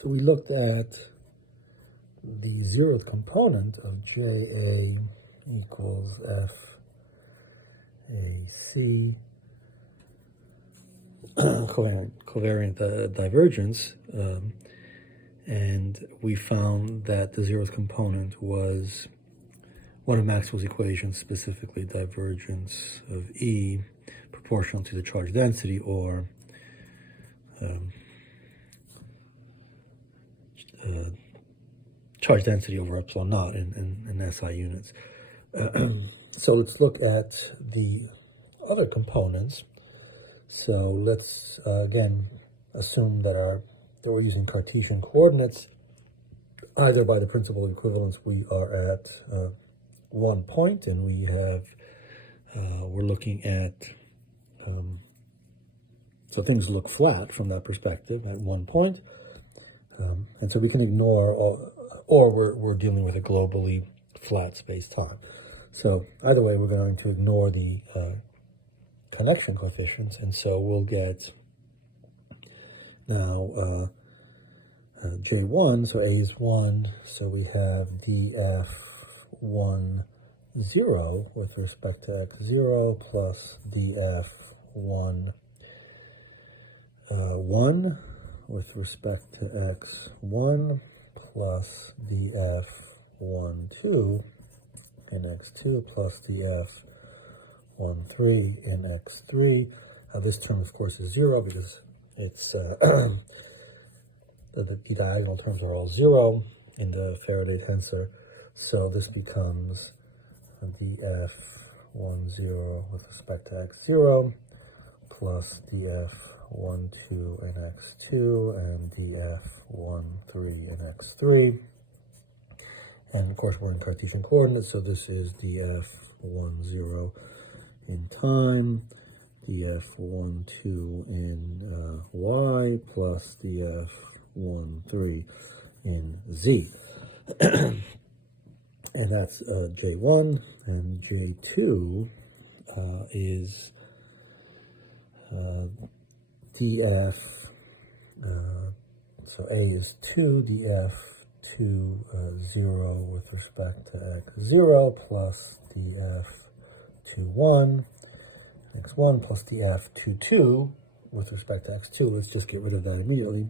So we looked at the zeroth component of JA equals FAC covariant divergence, and we found that the zeroth component was one of Maxwell's equations, specifically divergence of E proportional to the charge density, or charge density over epsilon naught in SI units. So let's look at the other components. So let's again assume that we're using Cartesian coordinates. Either by the principle of equivalence, we are at one point, and we have we're looking at so things look flat from that perspective at one point, and so we can ignore, or we're dealing with a globally flat space-time. So either way, we're going to ignore the connection coefficients, and so we'll get now J1, so A is 1, so we have dF1 0 with respect to x0 plus dF1 1 with respect to x1 plus dF1 2 in x2 plus dF1 3 in x3. This term, of course, is 0 because it's the diagonal terms are all 0 in the Faraday tensor. So this becomes dF1 0 with respect to x0 plus dF1 2 in x2 and dF1 3 in x3. And of course, we're in Cartesian coordinates, so this is dF1 0 in time, dF1 2 in y, plus dF1 3 in z. And that's J1, and J2 is dF, so A is 2, dF2 0 with respect to x0 plus dF2 1, x1 plus dF2 2 with respect to x2. Let's just get rid of that immediately.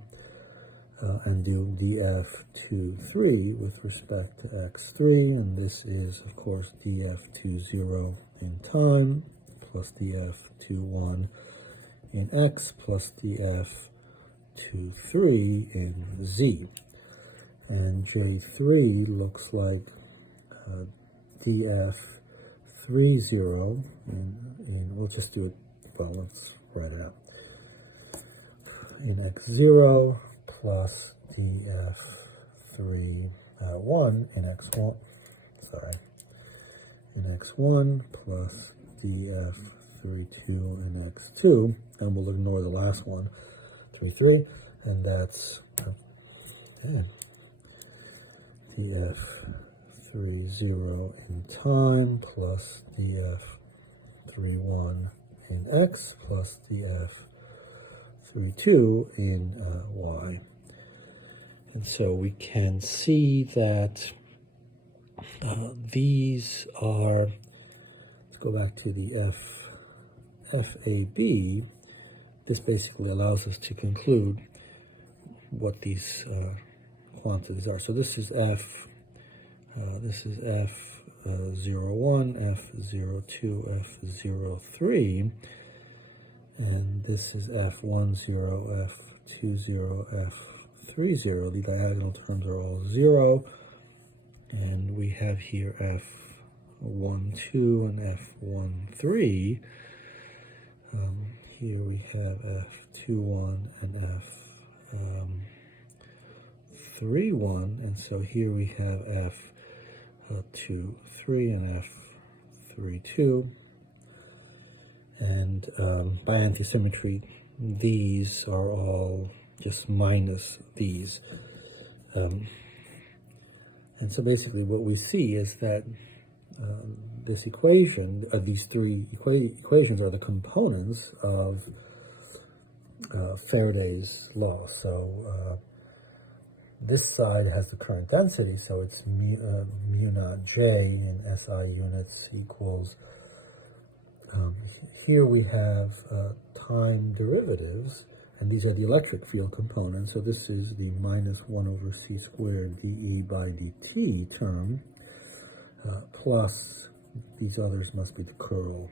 And do dF2 3 with respect to x3, and this is, of course, dF2 0 in time, plus dF2 1 in x, plus dF2 3 in z. And J3 looks like dF3 0 in, we'll just do it, well, let's write it out, in x0, plus dF3 1 in x1, in x1 plus dF3 2 in x2, and we'll ignore the last one, 3 3, and that's dF3 0 in time plus dF3 1 in x plus dF3 2 in y. And so we can see that these are, let's go back to the FAB. This basically allows us to conclude what these quantities are. So this is F01, F02, F03, and this is F10, F20, F30. The diagonal terms are all 0, and we have here F12 and F13. Here we have F21 and F31, and so here we have F23 and F32. And by antisymmetry, these are all just minus these. And so basically what we see is that this equation, these three equations are the components of Faraday's law. So This side has the current density, so it's mu naught J in SI units equals, here we have time derivatives, and these are the electric field components, so this is the minus 1 over c squared dE by dt term, plus these others must be the curl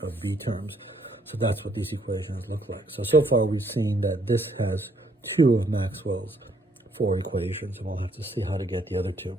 of b terms. So that's what these equations look like. So far we've seen that this has two of Maxwell's 4 equations, and we'll have to see how to get the other two.